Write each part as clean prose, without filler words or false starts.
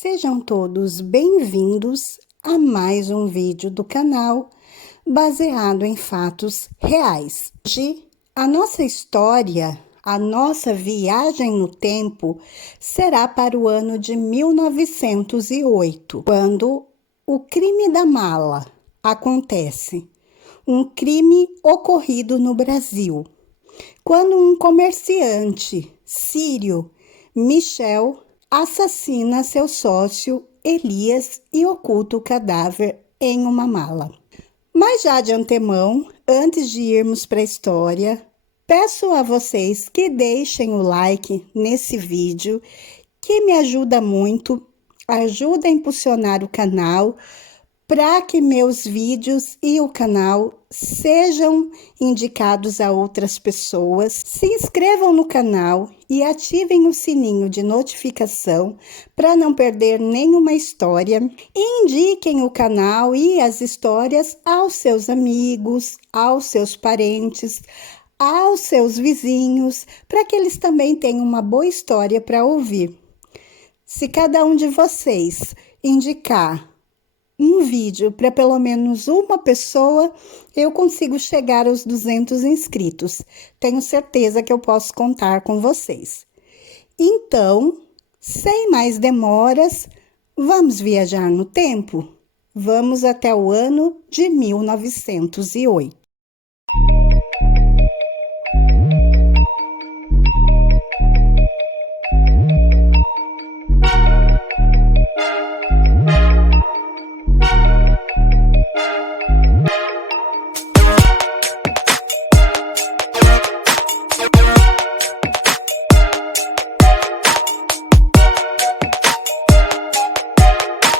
Sejam todos bem-vindos a mais um vídeo do canal baseado em fatos reais. Hoje, a nossa história, a nossa viagem no tempo será para o ano de 1908, quando o crime da mala acontece. Um crime ocorrido no Brasil, quando um comerciante sírio, Michel, assassina seu sócio Elias e oculta o cadáver em uma mala. Mas já de antemão, antes de irmos para a história, peço a vocês que deixem o like nesse vídeo, que me ajuda muito, ajuda a impulsionar o canal, para que meus vídeos e o canal sejam indicados a outras pessoas. Se inscrevam no canal e ativem o sininho de notificação para não perder nenhuma história. E indiquem o canal e as histórias aos seus amigos, aos seus parentes, aos seus vizinhos, para que eles também tenham uma boa história para ouvir. Se cada um de vocês indicar um vídeo para pelo menos uma pessoa, eu consigo chegar aos 200 inscritos. Tenho certeza que eu posso contar com vocês. Então, sem mais demoras, vamos viajar no tempo? Vamos até o ano de 1908.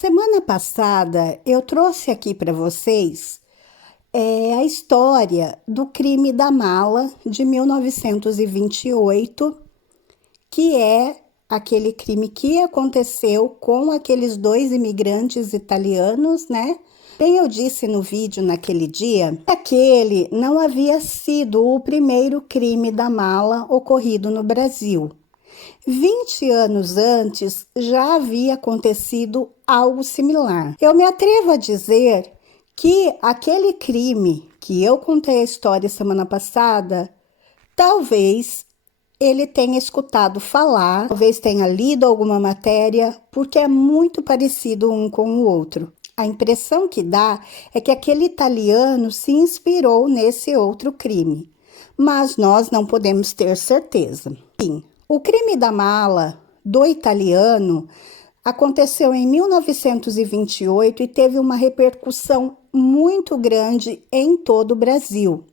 Semana passada, eu trouxe aqui para vocês a história do crime da mala de 1928, que é aquele crime que aconteceu com aqueles dois imigrantes italianos, né? Bem, eu disse no vídeo naquele dia, aquele não havia sido o primeiro crime da mala ocorrido no Brasil. 20 anos antes, já havia acontecido algo similar. Eu me atrevo a dizer que aquele crime que eu contei a história semana passada, talvez ele tenha escutado falar, talvez tenha lido alguma matéria, porque é muito parecido um com o outro. A impressão que dá é que aquele italiano se inspirou nesse outro crime, mas nós não podemos ter certeza. Sim. O crime da mala do italiano aconteceu em 1928 e teve uma repercussão muito grande em todo o Brasil.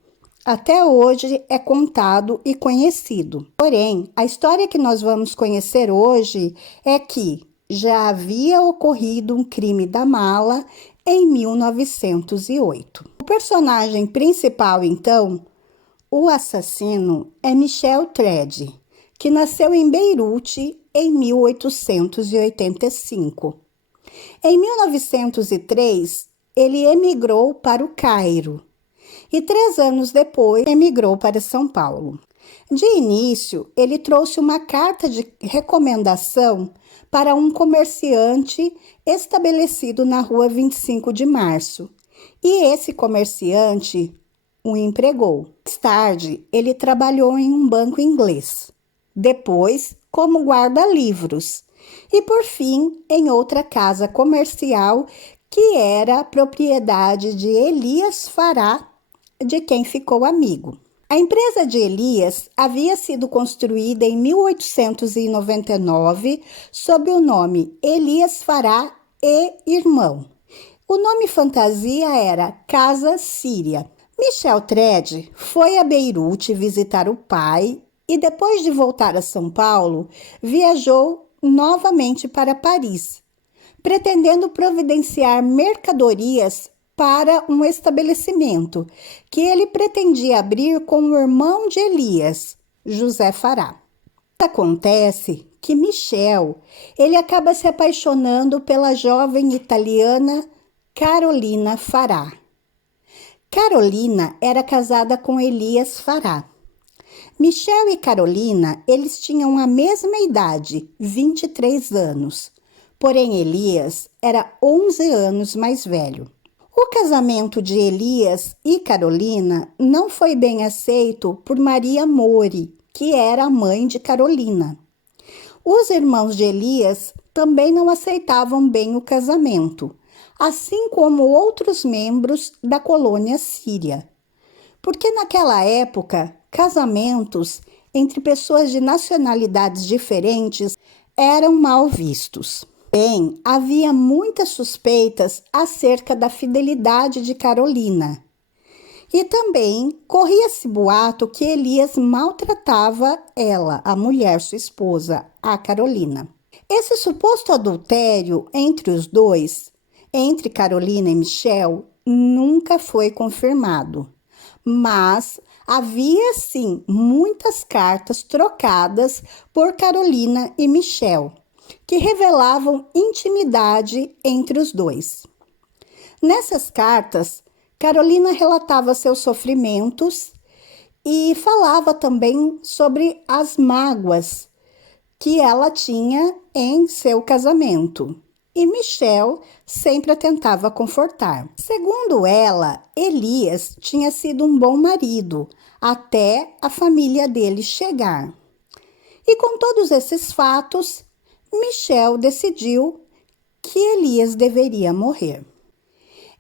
Até hoje é contado e conhecido. Porém, a história que nós vamos conhecer hoje é que já havia ocorrido um crime da mala em 1908. O personagem principal, então, o assassino, é Michel Trede, que nasceu em Beirute em 1885. Em 1903, ele emigrou para o Cairo e 3 anos depois emigrou para São Paulo. De início, ele trouxe uma carta de recomendação para um comerciante estabelecido na rua 25 de Março, e esse comerciante o empregou. Mais tarde, ele trabalhou em um banco inglês. Depois, como guarda-livros, e por fim, em outra casa comercial que era propriedade de Elias Fará, de quem ficou amigo. A empresa de Elias havia sido construída em 1899 sob o nome Elias Fará e Irmão. O nome fantasia era Casa Síria. Michel Trede foi a Beirute visitar o pai e depois de voltar a São Paulo, viajou novamente para Paris, pretendendo providenciar mercadorias para um estabelecimento que ele pretendia abrir com o irmão de Elias, José Fará. Acontece que Michel, ele acaba se apaixonando pela jovem italiana Carolina Fará. Carolina era casada com Elias Fará. Michel e Carolina, eles tinham a mesma idade, 23 anos. Porém, Elias era 11 anos mais velho. O casamento de Elias e Carolina não foi bem aceito por Maria Mori, que era a mãe de Carolina. Os irmãos de Elias também não aceitavam bem o casamento, assim como outros membros da colônia síria. Porque naquela época, casamentos entre pessoas de nacionalidades diferentes eram mal vistos. Bem, havia muitas suspeitas acerca da fidelidade de Carolina. E também corria-se boato que Elias maltratava ela, a mulher, sua esposa, a Carolina. Esse suposto adultério entre os dois, entre Carolina e Michel, nunca foi confirmado. Mas havia sim muitas cartas trocadas por Carolina e Michel, que revelavam intimidade entre os dois. Nessas cartas, Carolina relatava seus sofrimentos e falava também sobre as mágoas que ela tinha em seu casamento. E Michel sempre a tentava confortar. Segundo ela, Elias tinha sido um bom marido até a família dele chegar. E com todos esses fatos, Michel decidiu que Elias deveria morrer.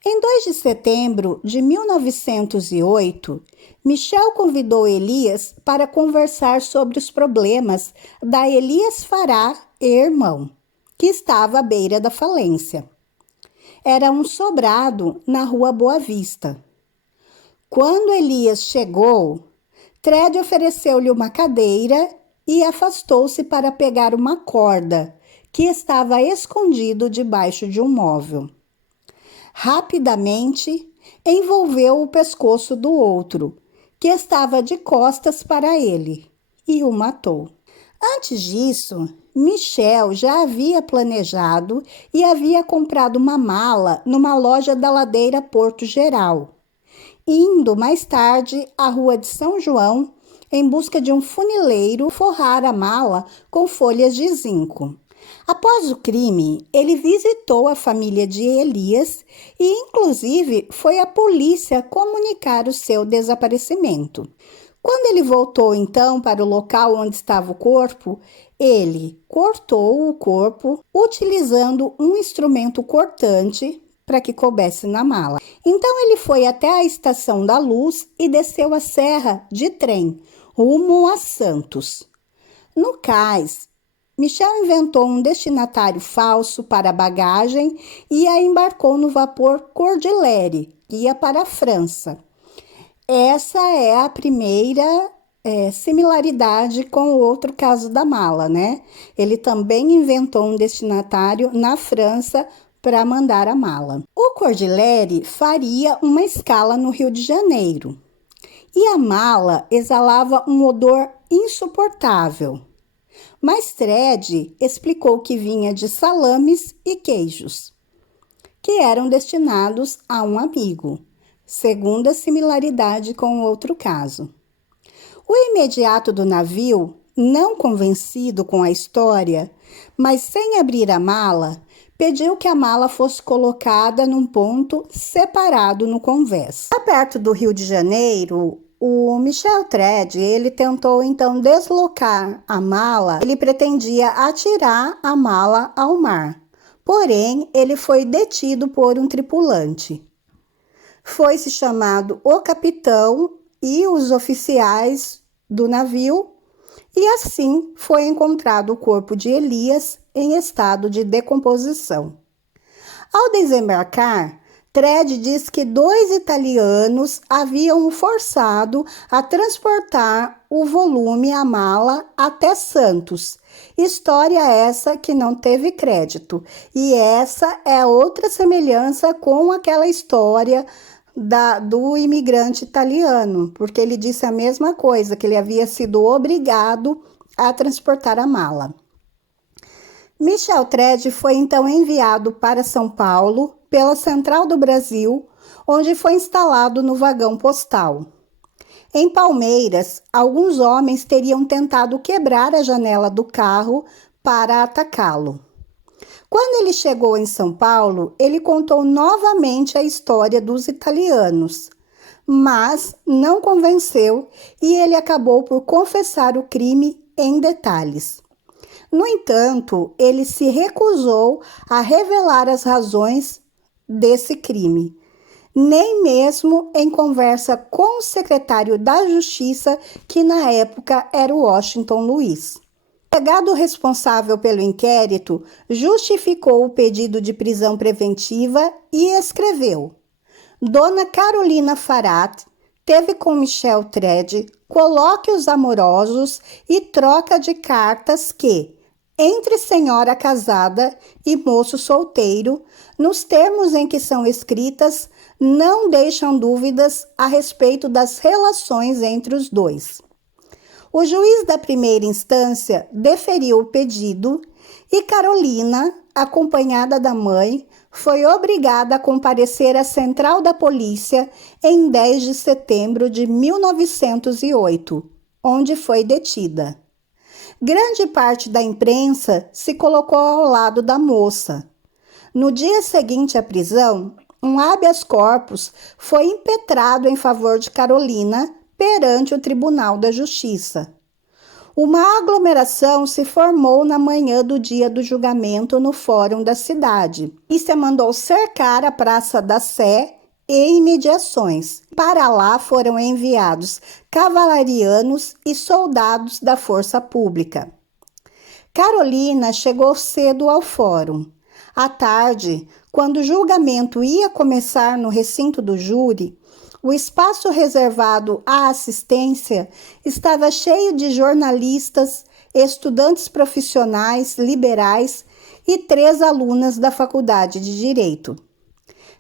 Em 2 de setembro de 1908, Michel convidou Elias para conversar sobre os problemas da Elias Fará e irmão, que estava à beira da falência. Era um sobrado na Rua Boa Vista. Quando Elias chegou, Tred ofereceu-lhe uma cadeira e afastou-se para pegar uma corda que estava escondido debaixo de um móvel. Rapidamente, envolveu o pescoço do outro, que estava de costas para ele, e o matou. Antes disso, Michel já havia planejado e havia comprado uma mala numa loja da ladeira Porto Geral, indo mais tarde à Rua de São João em busca de um funileiro forrar a mala com folhas de zinco. Após o crime, ele visitou a família de Elias e, inclusive, foi à polícia comunicar o seu desaparecimento. Quando ele voltou, então, para o local onde estava o corpo, ele cortou o corpo utilizando um instrumento cortante para que coubesse na mala. Então, ele foi até a Estação da Luz e desceu a serra de trem, rumo a Santos. No cais, Michel inventou um destinatário falso para a bagagem e a embarcou no vapor Cordillère, que ia para a França. Essa é a primeira similaridade com o outro caso da mala, né? Ele também inventou um destinatário na França para mandar a mala. O Cordillère faria uma escala no Rio de Janeiro e a mala exalava um odor insuportável. Mas Tred explicou que vinha de salames e queijos, que eram destinados a um amigo, segundo a similaridade com o outro caso. O imediato do navio, não convencido com a história, mas sem abrir a mala, pediu que a mala fosse colocada num ponto separado no convés. Lá perto do Rio de Janeiro, o Michel Tred, ele tentou então deslocar a mala, ele pretendia atirar a mala ao mar. Porém, ele foi detido por um tripulante. Foi-se chamado o capitão e os oficiais do navio, e assim foi encontrado o corpo de Elias em estado de decomposição. Ao desembarcar, Tred diz que 2 italianos haviam o forçado a transportar o volume, a mala, até Santos. História essa que não teve crédito. E essa é outra semelhança com aquela história do imigrante italiano, porque ele disse a mesma coisa, que ele havia sido obrigado a transportar a mala. Michel Tred foi então enviado para São Paulo pela Central do Brasil, onde foi instalado no vagão postal. Em Palmeiras, alguns homens teriam tentado quebrar a janela do carro para atacá-lo. Quando ele chegou em São Paulo, ele contou novamente a história dos italianos, mas não convenceu e ele acabou por confessar o crime em detalhes. No entanto, ele se recusou a revelar as razões desse crime, nem mesmo em conversa com o secretário da Justiça, que na época era o Washington Luiz. O delegado responsável pelo inquérito justificou o pedido de prisão preventiva e escreveu: Dona Carolina Farat teve com Michel Trede colóquios amorosos e troca de cartas que, entre senhora casada e moço solteiro, nos termos em que são escritas, não deixam dúvidas a respeito das relações entre os dois. O juiz da primeira instância deferiu o pedido e Carolina, acompanhada da mãe, foi obrigada a comparecer à central da polícia em 10 de setembro de 1908, onde foi detida. Grande parte da imprensa se colocou ao lado da moça. No dia seguinte à prisão, um habeas corpus foi impetrado em favor de Carolina perante o Tribunal da Justiça. Uma aglomeração se formou na manhã do dia do julgamento no fórum da cidade. E se mandou cercar a Praça da Sé e imediações. Para lá foram enviados cavalarianos e soldados da força pública. Carolina chegou cedo ao fórum. À tarde, quando o julgamento ia começar no recinto do júri, o espaço reservado à assistência estava cheio de jornalistas, estudantes profissionais, liberais e 3 alunas da Faculdade de Direito.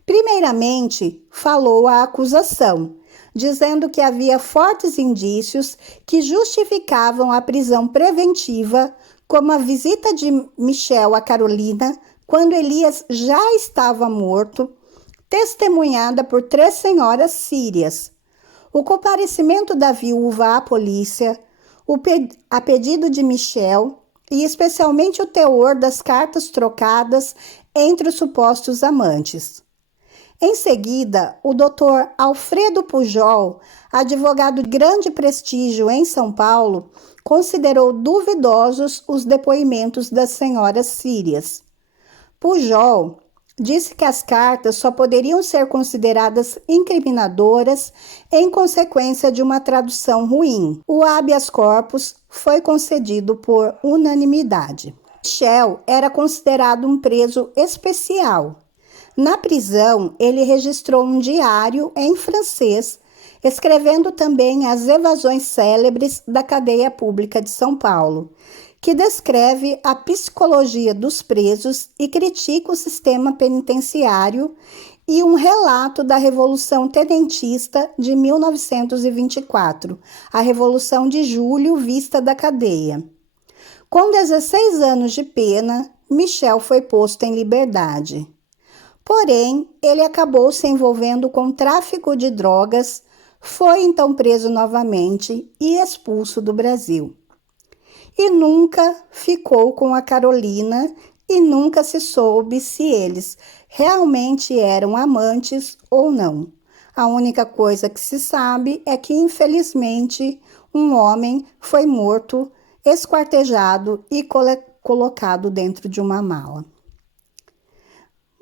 Primeiramente, falou a acusação, dizendo que havia fortes indícios que justificavam a prisão preventiva, como a visita de Michel a Carolina quando Elias já estava morto, testemunhada por 3 senhoras sírias, o comparecimento da viúva à polícia, a pedido de Michel e especialmente o teor das cartas trocadas entre os supostos amantes. Em seguida, o Dr. Alfredo Pujol, advogado de grande prestígio em São Paulo, considerou duvidosos os depoimentos das senhoras sírias. Pujol disse que as cartas só poderiam ser consideradas incriminadoras em consequência de uma tradução ruim. O habeas corpus foi concedido por unanimidade. Michel era considerado um preso especial. Na prisão, ele registrou um diário em francês, escrevendo também as evasões célebres da cadeia pública de São Paulo, que descreve a psicologia dos presos e critica o sistema penitenciário, e um relato da Revolução Tenentista de 1924, a Revolução de Julho vista da cadeia. Com 16 anos de pena, Michel foi posto em liberdade. Porém, ele acabou se envolvendo com tráfico de drogas, foi então preso novamente e expulso do Brasil. E nunca ficou com a Carolina e nunca se soube se eles realmente eram amantes ou não. A única coisa que se sabe é que, infelizmente, um homem foi morto, esquartejado e colocado dentro de uma mala.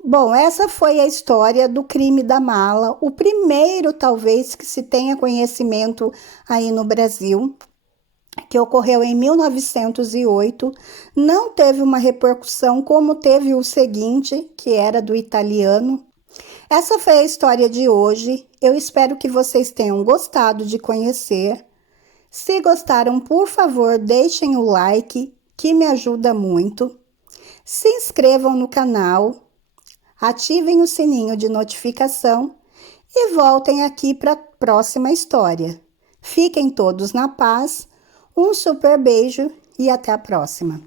Bom, essa foi a história do crime da mala, o primeiro, talvez, que se tenha conhecimento aí no Brasil, que ocorreu em 1908, não teve uma repercussão como teve o seguinte, que era do italiano. Essa foi a história de hoje. Eu espero que vocês tenham gostado de conhecer. Se gostaram, por favor, deixem o like, que me ajuda muito. Se inscrevam no canal, ativem o sininho de notificação e voltem aqui para a próxima história. Fiquem todos na paz. Um super beijo e até a próxima.